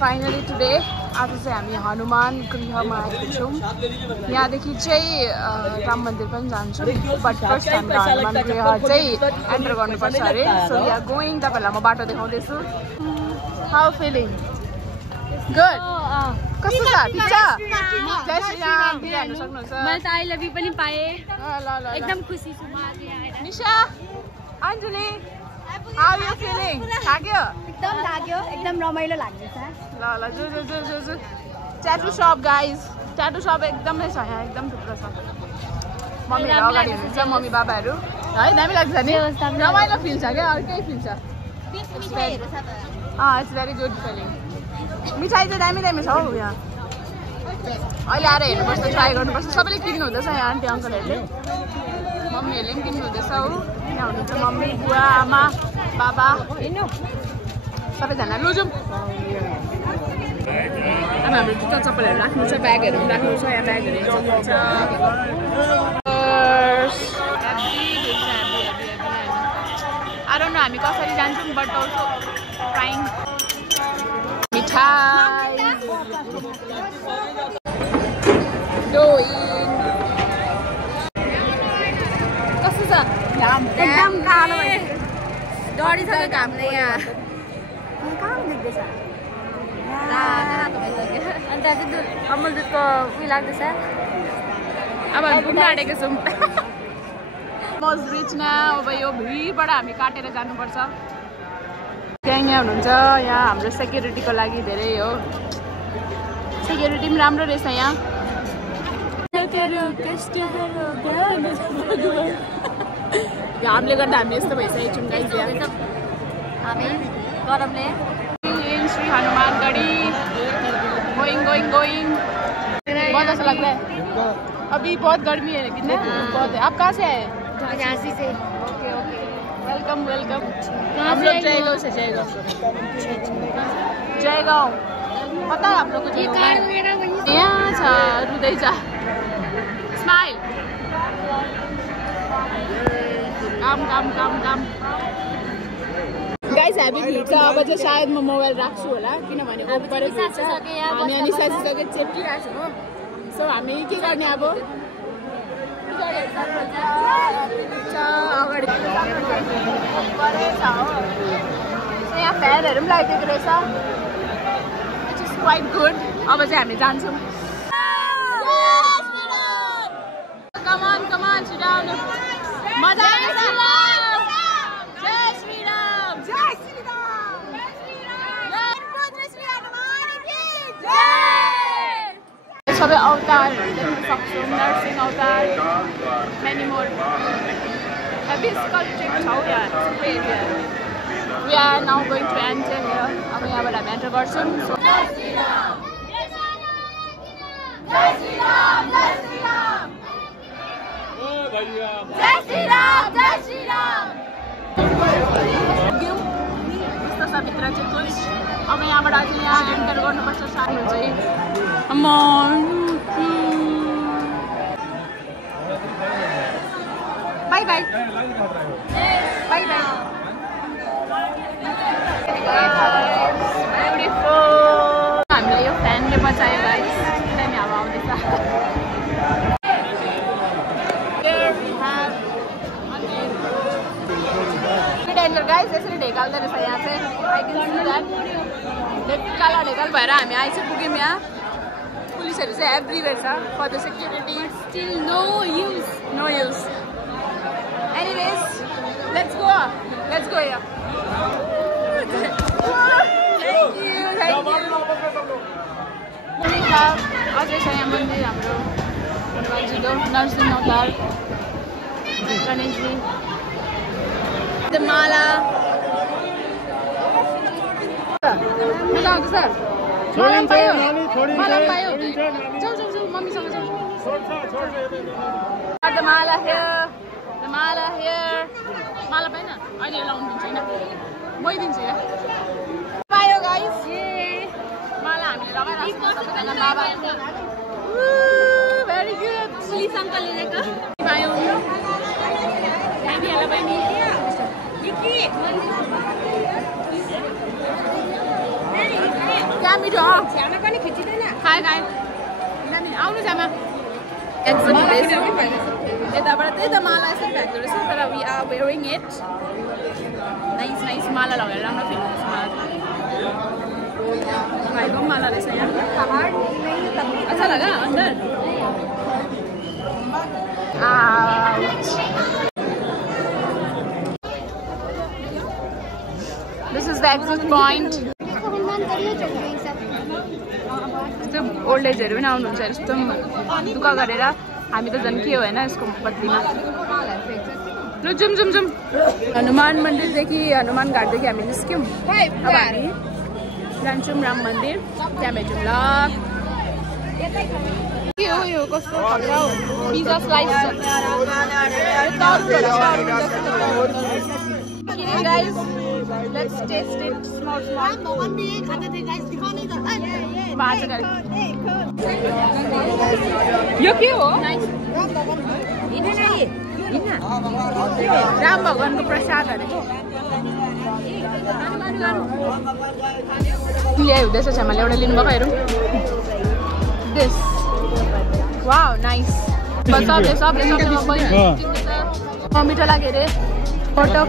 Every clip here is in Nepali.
फाइनली टुडे आज चाहिँ हामी हनुमान गृहमा आएको छौँ। यहाँदेखि चाहिँ राम मन्दिर पनि जान्छौँ, बट फर्स्ट हामी हनुमान गृह चाहिँ एन्टर गर्नुपर्छ अरे। So we are going. तपाईँहरूलाई म बाटो देखाउँदैछु। How feeling? गुड। कस्तो छ? ठिक छ? जय श्री राम हेर्नु सक्नुहुन्छ। मैले त आई लभ यु पनि पाएँ। ल ल एकदम खुसी छु म आज यहाँ आएर। Nisha, Anjali, how you feeling? लाग्यो? एकदम लाग्यो, एकदम रमाइलो लाग्दैछ। ल ल जु जु जु जु जु tattoo shop guys, tattoo shop एकदमै छ यहाँ, एकदम थुप्रो छ। मम्मीहरू अगाडि हुनुहुन्छ, मम्मी बाबाहरू है। दामी लाग्छ नि, रमाइलो फिल छ क्या, अर्कै फिल छ। It's very good feeling. मिठाई चाहिँ दामी दामी छ हौ यहाँ। अहिले आएर हेर्नुपर्छ, ट्राई गर्नुपर्छ। सबैले किन्नु हुँदैछ यहाँ, आन्टी अङ्कलहरूले, मम्मीहरूले पनि किन्नु हुँदैछ हो। यहाँ हुनुहुन्छ मम्मी, बुवा, आमा, बाबा, सबैजना। लु जाउँ। अब हाम्रो जुत्ता चप्पलहरू राख्नु छ, ब्यागहरू पनि राख्नु छ। यहाँ ब्यागहरू सक्नुहुन्छ। I don't know हामी कसरी जान्छौँ, बट अल्सो ट्राइङ। मिठाई डोइन कस्तो छ? एकदम कालो डढिसक्यो घामले यहाँ। अन्त चाहिँ अमुल दुधको उयो लाग्दैछ। अब हामी पुग्न आँटेको छौँ। मज रिच न। अब यो भिडबाट हामी काटेर जानुपर्छ। त्यहाँ यहाँ हुनुहुन्छ। यहाँ हाम्रो सेक्युरिटीको लागि धेरै हो, सेक्युरिटी पनि राम्रो रहेछ यहाँ। घामले गर्दा हामी यस्तो भइसकेको छौँ गाइस। हामी गरमले Shri Hanumangarhi going going going. बहुत अच्छा लग रहा है। अभी बहुत गर्मी है लेकिन बहुत है। आप कहाँ से आए? झांसी से। Okay okay, welcome welcome. हम लोग जयगांव से। जयगांव पता है आप लोग को? यहाँ छ रुँदै छ। स्माइल। काम काम काम काम। गाइस हामी भिड छ। अब चाहिँ सायद म मोबाइल राख्छु होला, किनभने ओभर भिड छ। हामी यहाँ निसासिसके चेप्टिरहेको छौँ हो। सो हामी के गर्ने अब? अगाडि यहाँ फ्यानहरू पनि लगाइदिएको रहेछ, विच इज क्वाइट गुड। अब चाहिँ हामी जान्छौँ। कमान कमान छिटाउन मजा आउँछ। जय श्री राम। जय श्री राम। सबै अवतारहरू देख्न सक्छौँ। नरसिंह अवतार, मेनी मोर। हेभी स्कल्पचर छ हौ यहाँ सबै एरियाहरू। We are now going to enter here. अब यहाँबाट हामी एन्टर गर्छौँ। जय श्री राम। जय श्री राम। जय श्री राम। जय श्री राम। जय श्री राम। यस्तो छ भित्र चाहिँ कुछ। अब यहाँबाट चाहिँ यहाँ एन्टर गर्नुपर्छ। सानो चाहिँ by by by by. Beautiful. हामीलाई यो फ्यानले बचायो गाइस, दामी हावा आउँदैछ। डेन्जर गाइस, यसरी ढेकाल्दो रहेछ यहाँ चाहिँ। I can see that. ढेकाल ढेकाल भएर हामी आइपुग्यौँ यहाँ। पुलिसहरू चाहिँ एभ्रिवेयर छ for the security. Still no use. No use. Anyways let's go here. Thank you thank you. अझै छ यहाँ मन्दिर हाम्रो हनुमानजीको, नरसिंह अवतार, गणेशजी, माला। मजा आउँछ सर। मलाई पायो, मलाई पायो। जाऊ जाऊ जाऊ, मम्मीसँग जाऊ। The mala here, the mala here. Mala पाएन? अहिले लाउनु दिन्छ हैन? मै दिन्छु या। पायो गाइस। माला हामीले लगाइराख्छौँ सबैजना। बाबा भेरी गुड। पुलिस अङ्कलले दिएको पायो। हामीहरूलाई पनि क्या मिठो छ्यामा पनि खिचिदैन खाए आउनु छ्यामा यताबाट त्यही त माला यसरी फ्याक्दो रहेछ तर we are wearing it nice माला लगाएर राम्रो फिल हुन्छ माला भाइको माला रहेछ यहाँ अच्छा लगा अंदर This is the exit point. यस्तो ओल्ड एजहरू पनि आउनुहुन्छ यस्तो दुःख गरेर हामी त झन् के हो होइन यसको बदलीमा जुम हनुमान मन्दिरदेखि हनुमान घाटदेखि हामी निस्क्यौँ अब हामी जान्छौँ राम मन्दिर त्यहाँ भेटौँ ल के हो यो कस्तो खतरा हो pizza slice guys let's taste it small यो के हो राम भगवानको प्रसाद हरेको ल्याइ हुँदैछ छ्यामाले एउटा लिनुभएको हेरौँ दिस वाउ नाइस सबले मिठो लाग्यो अरे फोटो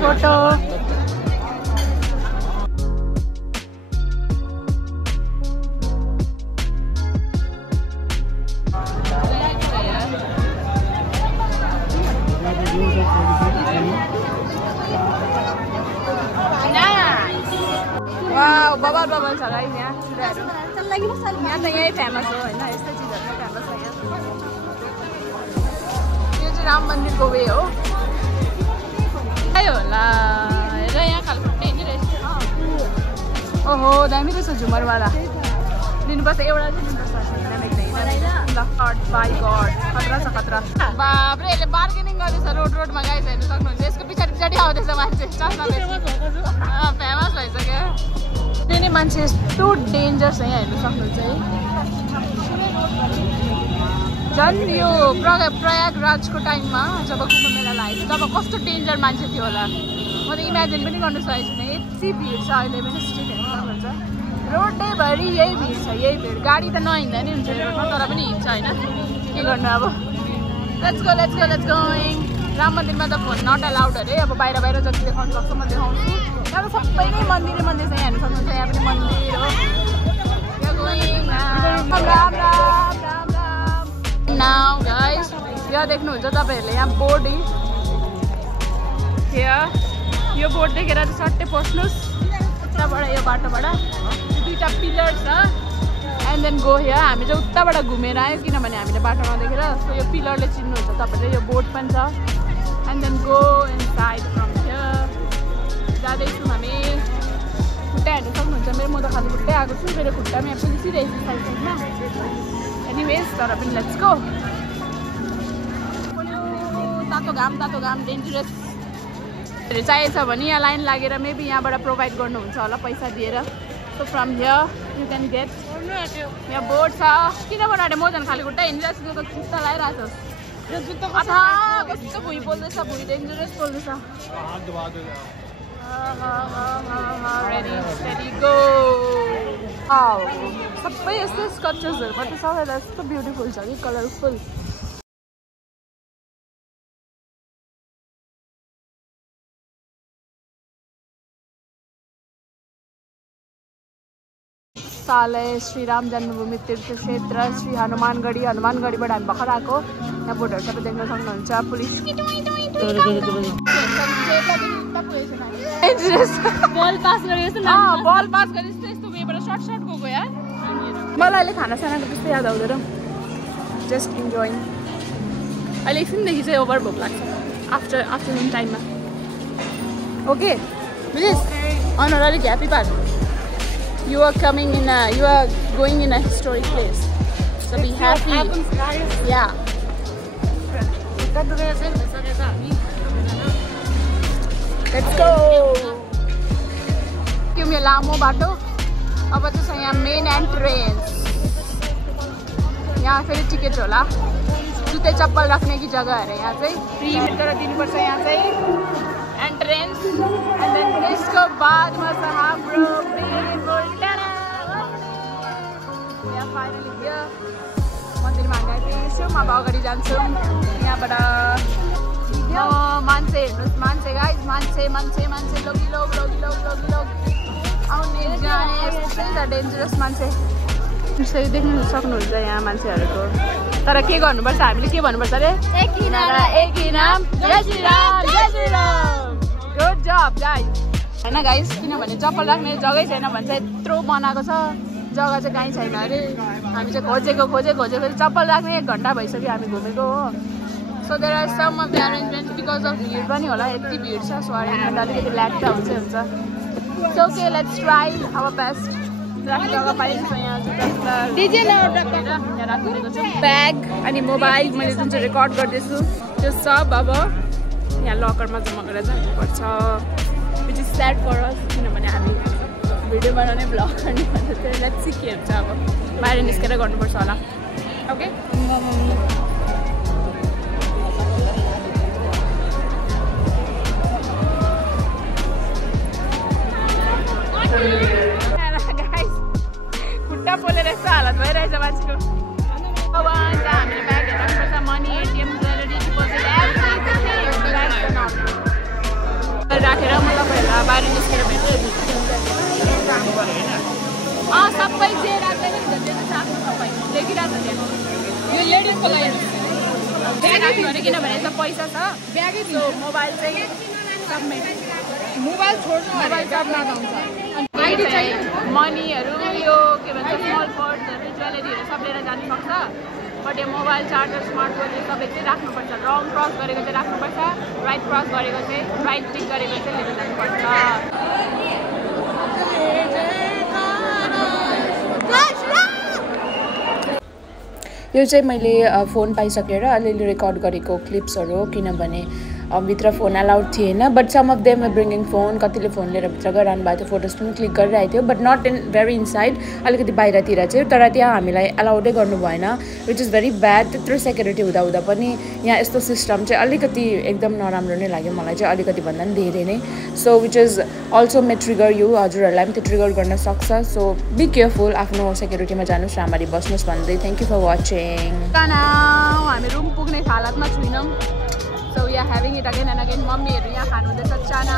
बबल छ गाइस यहाँ चुराहरू यहाँ त यही फेमस हो होइन यस्तै चिजहरू फेमस छ यहाँ यो चाहिँ राम मन्दिरको वे हो होला हेर यहाँ खालखुट्टे नि रहेछ ओहो दामी रहेछ झुमरवाला लिनुपर्छ एउटा चाहिँ लिनुपर्छ बाई गड खतरा छ खतरा बाप्रे यसले बार्गेनिङ गर्दैछ रोडमा गाइस हेर्नु सक्नुहुन्छ यसको पछाडि आउँदैछ मान्छे फेमस भइसक्यो त्यही मान्छे यस्तो डेन्जर छ यहाँ हेर्नु सक्नुहुन्छ है झन् यो प्रयागराजको टाइममा जब कुम्भ मेला लागेको तब कस्तो डेन्जर मान्छे थियो होला म त इमेजिन पनि गर्नु सकेको छैन यति भिड छ अहिले पनि स्ट्रिट हेर्नु सक्नुहुन्छ रोडैभरि यही भिड छ यही भिड गाडी त नहिँड्दा नि हुन्छ रोडमा तर पनि हिँड्छ होइन के गर्नु अब लेट्स गोइङ राम मन्दिरमा त फोन नट अलाउड अरे अब बाहिर जति देखाउनु सक्छ म देखाउँछु यहाँ त सबै नै मन्दिर छ यहाँ हेर्नु सक्नुहुन्छ यहाँ पनि मन्दिर हो नाउ गाइस यहाँ देख्नुहुन्छ तपाईँहरूले यहाँ बोर्ड यो बोर्ड देखेर चाहिँ सट्टै पस्नुहोस् उताबाट यो बाटोबाट दुईवटा पिलर छ एन्ड देन गो हियर हामी चाहिँ उताबाट घुमेर आयो किनभने हामीले बाटो नदेखेर सो यो पिलरले चिन्नुहुन्छ तपाईँहरूले यो बोर्ड पनि छ and then go inside from here जाँदैछौँ हामी खुट्टा हेर्नु सक्नुहुन्छ मेरो म त खालि खुट्टै आएको छु मेरो खुट्टामा यहाँ पुलिसिरहेको छ साइडमा एनिवेज तर पनि लेट्स गो तातो घाम डेन्जरस चाहिएछ भने यहाँ लाइन लागेर मेबी यहाँबाट प्रोभाइड गर्नुहुन्छ होला पैसा दिएर so from here you can get यहाँ बोर्ड छ किन बनाएर म झन् खालि खुट्टा हिँडिरहेको छु जुत्ता लगाइरहेको छ कस्तो भुइँ पोल्दैछ भुइँ डेन्जरस पोल्दैछ ready go सबै यस्तै स्कल्पचर्सहरू मात्रै छ यस्तो ब्युटिफुल छ कि कलरफुल सालय श्री राम जन्मभूमि तीर्थ क्षेत्र श्री हनुमानगढी हनुमानगढीबाट हामी भर्खर आएको यहाँ बोर्डहरू सबै देख्न सक्नुहुन्छ पुलिस बल पास गरेछ यस्तो उयोबाट सर्ट गएको यार मलाई अहिले खानासानाको त्यस्तो याद आउँदैन जस्ट इन्जोइङ अहिले एकछिनदेखि चाहिँ ओभर भोक लाग्छ आफ्टरनुन टाइममा ओके प्लिज अनअलिक happy part you are going in a historic place so be happy yeah let's go give me a lamo bato अब चाहिँ यहाँ मेन एन्ट्रेन्स यहाँ फेरि टिकट होला जुत्ते चप्पल राख्ने की जग्गा अरे यहाँ चाहिँ फ्री गरेर दिनुपर्छ यहाँ चाहिँ एन्ट्रेन्स एन्ड देन यसको बादमा छ हाम्रो यहाँ फाइनली here मन्दिरमा हामी आइपुगेछौँ अब अगाडि जान्छौँ यहाँबाट मान्छे हेर्नुहोस् मान्छे गाइस मान्छे लगिलो आउने जाने यस्तै छ डेन्जरस मान्छे यसरी देख्नु सक्नुहुन्छ यहाँ मान्छेहरूको तर के गर्नुपर्छ हामीले के भन्नुपर्छ अरे एक ही नाम जय श्री राम गुड जब गाइस हैन गाइस किनभने चप्पल राख्ने जग्गै छैन भने चाहिँ यत्रो बनाएको छ जग्गा चाहिँ कहीँ छैन अरे हामी चाहिँ खोजेको चप्पल राख्ने 1 घन्टा भइसक्यो हामी घुमेको हो so there are some of the arrangement because of भिड पनि होला यति भिड छ सो अरेन्जमेन्ट अलिकति ल्याक त हुन्छ so okay let's try our best राख्ने जग्गा पाइन्छ यहाँ राखिदिएको छु ब्याग अनि मोबाइल मैले जुन चाहिँ रेकर्ड गर्दैछु त्यो सब अब यहाँ लकरमा जम्मा गरेर जानुपर्छ विच इज स्याड फर अस किनभने हामी भिडियो बनाउने ब्लग गर्ने भन्दा चाहिँ लेट्स सी के हुन्छ अब बाहिर निस्केर गर्नुपर्छ होला ओके खुट्टा पोलेर यस्तो हालत भइरहेछ मान्छेको अब अन्त हामीले ब्यागहरू राख्नुपर्छ मनी एटिएम ज्वेलरी डिपोजिट राखेर म तपाईँहरूलाई बाहिर निस्केर भेट्छु सबै जे राख्दैन नि त्यो चाहिँ राख्नु सबै देखिरहेको छ त्यहाँ यो लेडिजको लागि भने किनभने यसमा पैसा छ ब्यागै थियो मोबाइल चाहिँ मोबाइल छोड्नु मोबाइल जबमा आउँछ आइडी चाहिँ मनीहरू यो के भन्छ स्मल पर्सहरू ज्वेलरीहरू सब लिएर जानु सक्छ बट यो मोबाइल चार्जर स्मार्टफोन यो सबै चाहिँ राख्नुपर्छ रङ क्रस गरेको चाहिँ राख्नुपर्छ राइट क्रस गरेको चाहिँ राइट टिक गरेको चाहिँ लिएर जानुपर्छ यो चाहिँ मैले फोन पाइसकेर अलिअलि रेकर्ड गरेको क्लिप्सहरू हो किनभने भित्र फोन अलाउड थिएन but some of them bringing phone कतिले फोन लिएर भित्र गइरहनु भएको थियो फोटोज पनि क्लिक गरिरहेको थियो but not in very inside अलिकति बाहिरतिर चाहिँ तर त्यहाँ हामीलाई अलाउडै गर्नु भएन विच इज भेरी ब्याड त्यत्रो सेक्युरिटी हुँदा पनि यहाँ यस्तो सिस्टम चाहिँ अलिकति एकदम नराम्रो नै लाग्यो मलाई चाहिँ अलिकति भन्दा पनि धेरै नै so which is also may trigger you हजुरहरूलाई पनि त्यो ट्रिगर गर्न सक्छ सो बी केयरफुल आफ्नो सेक्युरिटीमा जानुहोस् राम्ररी बस्नुहोस् भन्दै थ्याङ्क यू फर वाचिङ हामी रुम पुग्ने हालतमा छैनौँ So we are having it again and again. Mommy, यहाँ खानु हुँदैछ चना